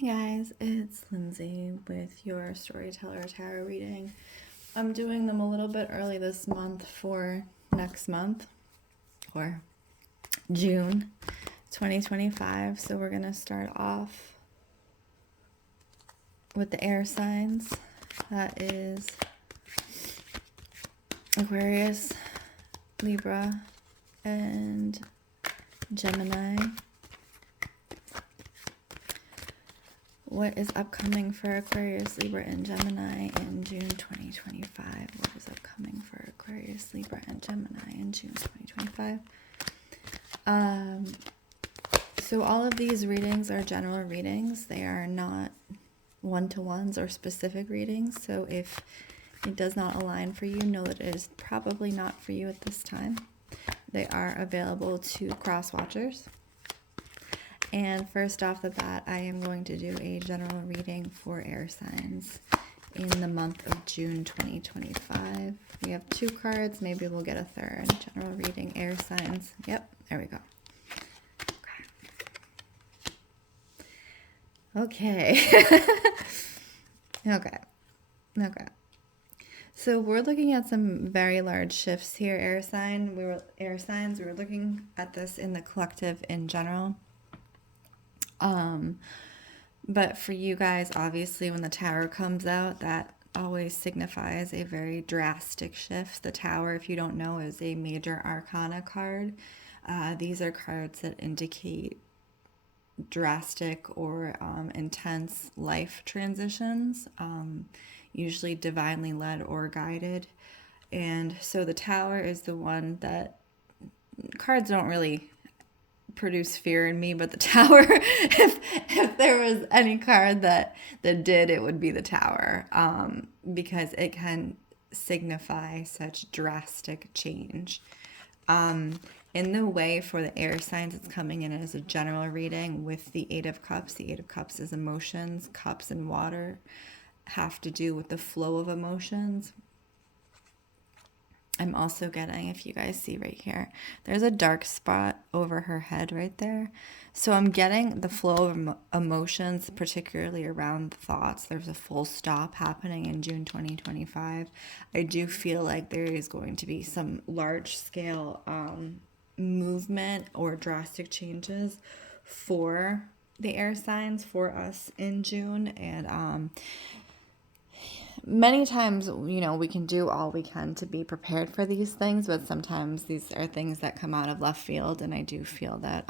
Hey guys, it's Lindsay with your Storyteller Tarot reading. I'm doing them a little bit early this month for next month, or June 2025. So we're going to start off with the air signs. That is Aquarius, Libra, and Gemini. What is upcoming for Aquarius, Libra, and Gemini in June 2025? What is upcoming for Aquarius, Libra, and Gemini in June 2025? So all of these readings are general readings. They are not one-to-ones or specific readings. So if it does not align for you, know that it is probably not for you at this time. They are available to cross-watchers. And first off the bat, I am going to do a general reading for air signs in the month of June 2025. We have 2 cards. Maybe we'll get a third. General reading, air signs. Yep, there we go. Okay. Okay. So we're looking at some very large shifts here, air signs. We were looking at this in the collective in general. But for you guys, obviously, when the Tower comes out, that always signifies a very drastic shift. The Tower, if you don't know, is a major arcana card. These are cards that indicate drastic or intense life transitions, usually divinely led or guided. And so the Tower is the one that cards don't really produce fear in me, but the Tower, if there was any card that did, it would be the Tower, because it can signify such drastic change. In the way for the air signs, it's coming in as a general reading with the 8 of Cups. The 8 of Cups is emotions. Cups and water have to do with the flow of emotions. I'm also getting, if you guys see right here, there's a dark spot over her head right there. So I'm getting the flow of emotions, particularly around thoughts. There's a full stop happening in June 2025. I do feel like there is going to be some large scale movement or drastic changes for the air signs for us in June. And many times, we can do all we can to be prepared for these things, but sometimes these are things that come out of left field. And I do feel that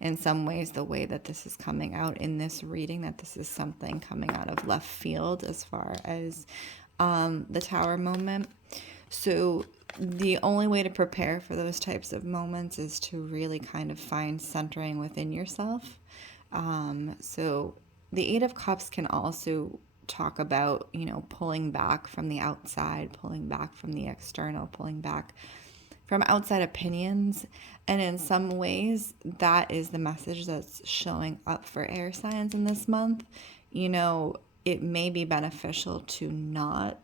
in some ways, the way that this is coming out in this reading, that this is something coming out of left field as far as the Tower moment. So the only way to prepare for those types of moments is to really kind of find centering within yourself. So the 8 of Cups can also talk about, pulling back from the outside, pulling back from the external, pulling back from outside opinions. And in some ways, that is the message that's showing up for air signs in this month. It may be beneficial to not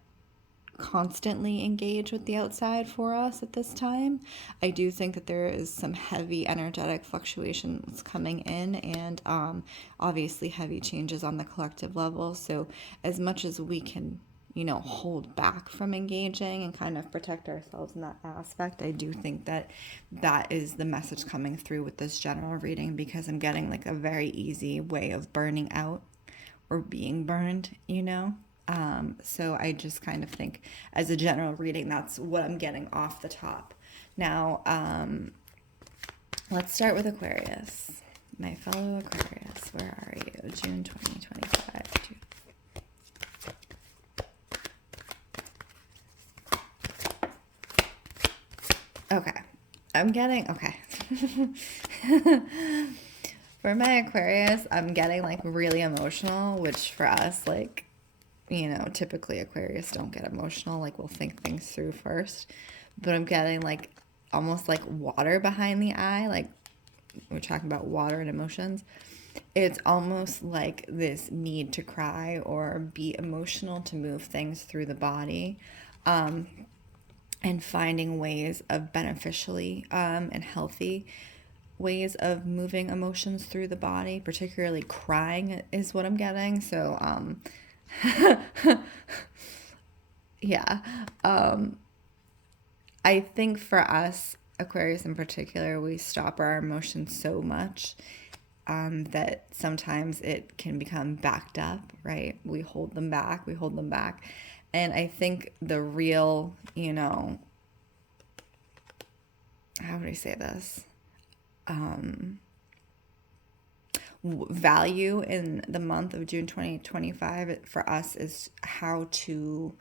constantly engage with the outside for us at this time. I do think that there is some heavy energetic fluctuations coming in, and obviously heavy changes on the collective level. So as much as we can, hold back from engaging and kind of protect ourselves in that aspect, I do think that is the message coming through with this general reading, because I'm getting like a very easy way of burning out or being burned, So I just kind of think as a general reading, that's what I'm getting off the top. Now, let's start with Aquarius. My fellow Aquarius, where are you? June 2025. Okay. For my Aquarius, I'm getting like really emotional, which for us, like, typically Aquarius don't get emotional. Like, we'll think things through first. But I'm getting like almost like water behind the eye. Like, we're talking about water and emotions. It's almost like this need to cry or be emotional to move things through the body. And finding ways of beneficially and healthy ways of moving emotions through the body, particularly crying is what I'm getting. So, yeah. I think for us, Aquarius in particular, we stop our emotions so much that sometimes it can become backed up, right? We hold them back, we hold them back. And I think the real, how would I say this? Value in the month of June 2025 for us is how to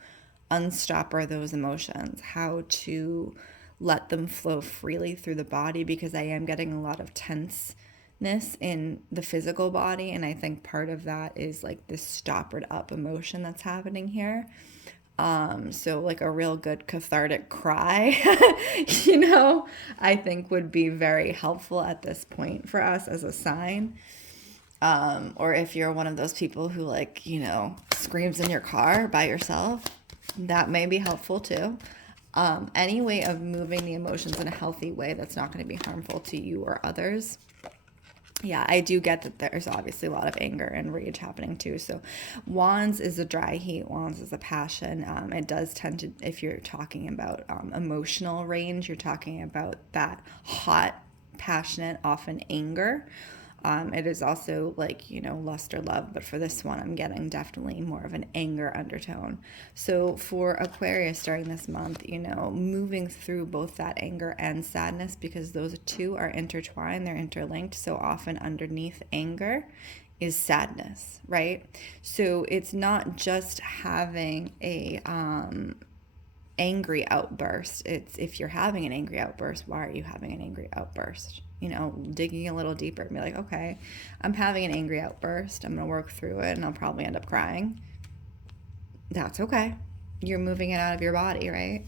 unstop those emotions, how to let them flow freely through the body, because I am getting a lot of tenseness in the physical body, and I think part of that is like this stoppered up emotion that's happening here. So like a real good cathartic cry, I think would be very helpful at this point for us as a sign. Or if you're one of those people who screams in your car by yourself, that may be helpful too. Any way of moving the emotions in a healthy way that's not going to be harmful to you or others. Yeah, I do get that there's obviously a lot of anger and rage happening too. So Wands is a dry heat. Wands is a passion. It does tend to, if you're talking about emotional range, you're talking about that hot, passionate, often anger. It is also lust or love, but for this one, I'm getting definitely more of an anger undertone. So for Aquarius during this month, moving through both that anger and sadness, because those two are intertwined, they're interlinked. So often underneath anger is sadness, right? So it's not just having a angry outburst. It's if you're having an angry outburst, why are you having an angry outburst? Digging a little deeper and be like, okay, I'm having an angry outburst. I'm going to work through it and I'll probably end up crying. That's okay. You're moving it out of your body, right?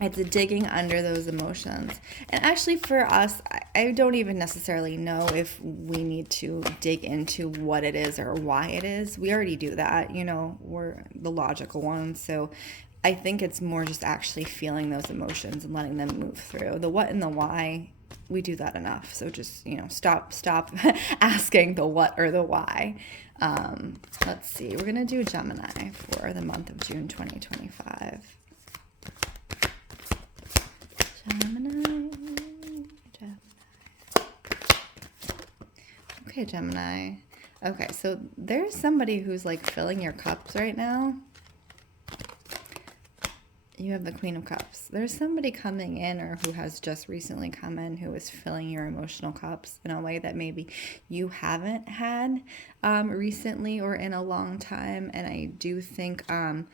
It's a digging under those emotions. And actually for us, I don't even necessarily know if we need to dig into what it is or why it is. We already do that, we're the logical ones. So I think it's more just actually feeling those emotions and letting them move through. The what and the why, we do that enough. So just, stop asking the what or the why. Let's see. We're going to do Gemini for the month of June 2025. Gemini. Okay, Gemini. Okay, so there's somebody who's filling your cups right now. You have the Queen of Cups. There's somebody coming in or who has just recently come in who is filling your emotional cups in a way that maybe you haven't had recently or in a long time. And I do think, okay,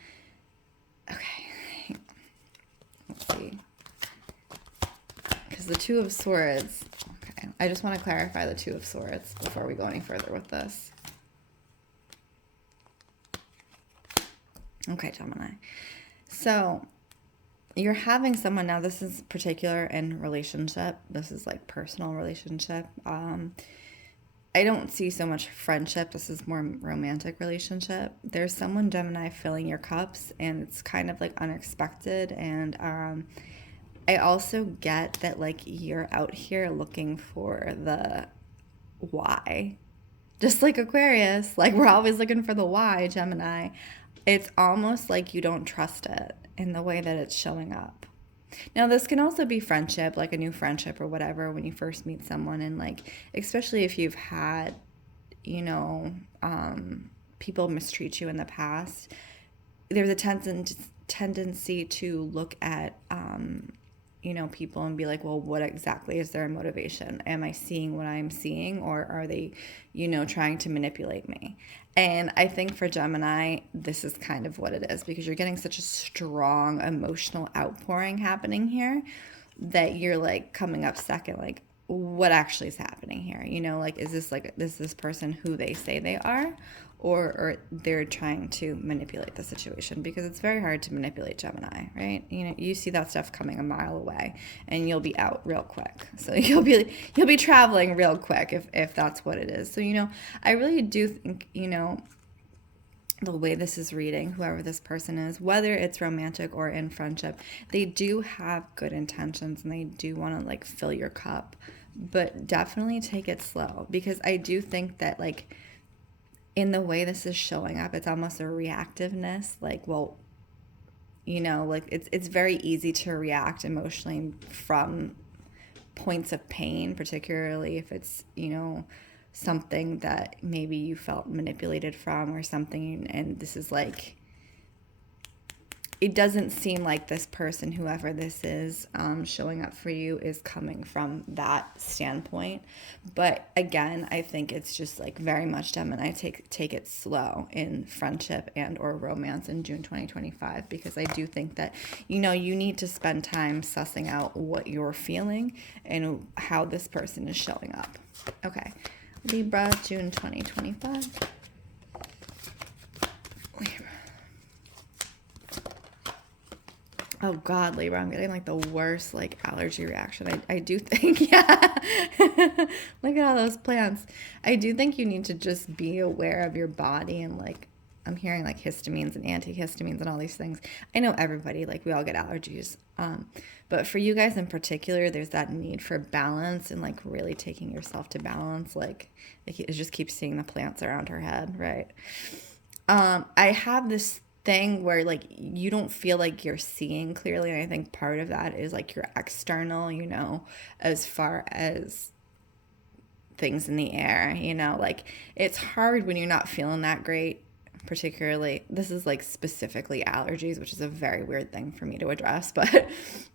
let's see. Because the Two of Swords, okay, I just want to clarify the Two of Swords before we go any further with this. Okay, Gemini. So you're having someone now, this is particular in relationship. This is personal relationship. I don't see so much friendship. This is more romantic relationship. There's someone, Gemini, filling your cups, and it's kind of unexpected. And I also get that you're out here looking for the why. Just like Aquarius, we're always looking for the why, Gemini. It's almost like you don't trust it in the way that it's showing up. Now, this can also be friendship, a new friendship or whatever, when you first meet someone. And especially if you've had, people mistreat you in the past, there's a tendency to look at, people and be like, well, what exactly is their motivation? Am I seeing what I'm seeing, or are they, trying to manipulate me? And I think for Gemini, this is kind of what it is, because you're getting such a strong emotional outpouring happening here that you're coming up second, what actually is happening here? Is this person who they say they are, or they're trying to manipulate the situation? Because it's very hard to manipulate Gemini, right? You see that stuff coming a mile away and you'll be out real quick. So you'll be traveling real quick if that's what it is. So, I really do think, the way this is reading, whoever this person is, whether it's romantic or in friendship, they do have good intentions and they do want to like fill your cup, but definitely take it slow, because I do think that like in the way this is showing up, it's almost a reactiveness. Like, well, you know, like it's very easy to react emotionally from points of pain, particularly if it's, you know, something that maybe you felt manipulated from or something. And this is like, it doesn't seem like this person, whoever this is, showing up for you is coming from that standpoint. But again, I think it's just like very much Gemini, take it slow in friendship and or romance in June 2025, because I do think that, you know, you need to spend time sussing out what you're feeling and how this person is showing up. Okay, Libra, June 2025. Libra. Oh God, Libra, I'm getting like the worst like allergy reaction. I do think, yeah. Look at all those plants. I do think you need to just be aware of your body, and like I'm hearing like histamines and antihistamines and all these things. I know everybody, like we all get allergies. But for you guys in particular, there's that need for balance and like really taking yourself to balance. Like it just keeps seeing the plants around her head, right? I have this thing where like you don't feel like you're seeing clearly, and I think part of that is like your external, you know, as far as things in the air, you know, like it's hard when you're not feeling that great. Particularly, this is like specifically allergies, which is a very weird thing for me to address, but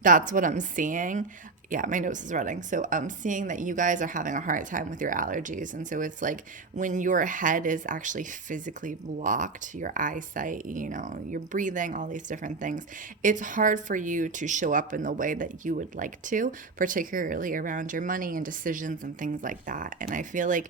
that's what I'm seeing. Yeah, my nose is running. So I'm seeing that you guys are having a hard time with your allergies. And so it's like when your head is actually physically blocked, your eyesight, you know, your breathing, all these different things, it's hard for you to show up in the way that you would like to, particularly around your money and decisions and things like that. And I feel like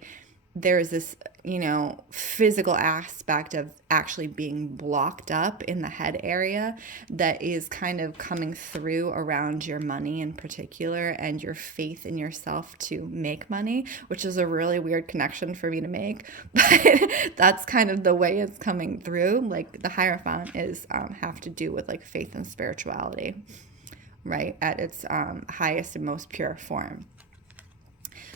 there's this, you know, physical aspect of actually being blocked up in the head area that is kind of coming through around your money in particular and your faith in yourself to make money, which is a really weird connection for me to make. But that's kind of the way it's coming through. Like the Hierophant is have to do with like faith and spirituality, right? At its highest and most pure form.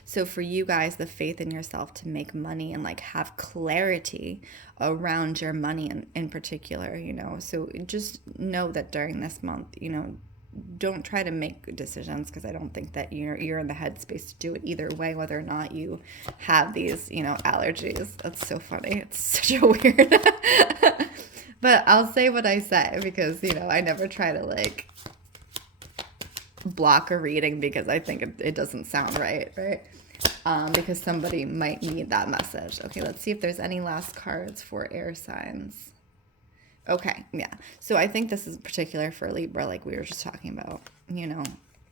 So for you guys, the faith in yourself to make money and like have clarity around your money in particular, you know, so just know that during this month, you know, don't try to make decisions, because I don't think that you're in the headspace to do it either way, whether or not you have these, you know, allergies. That's so funny. It's such a weird, but I'll say what I say, because, you know, I never try to like block a reading because I think it doesn't sound right? Because somebody might need that message. Okay, let's see if there's any last cards for air signs. Okay, yeah. So I think this is particular for Libra, like we were just talking about. You know,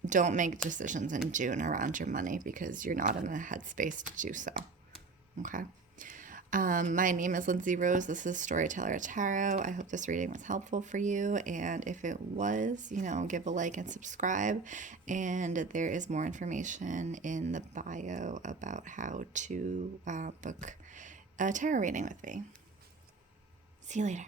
don't make decisions in June around your money because you're not in a headspace to do so. Okay. My name is Lindsey Rose. This is Storyteller Tarot. I hope this reading was helpful for you. And if it was, you know, give a like and subscribe. And there is more information in the bio about how to book a tarot reading with me. See you later.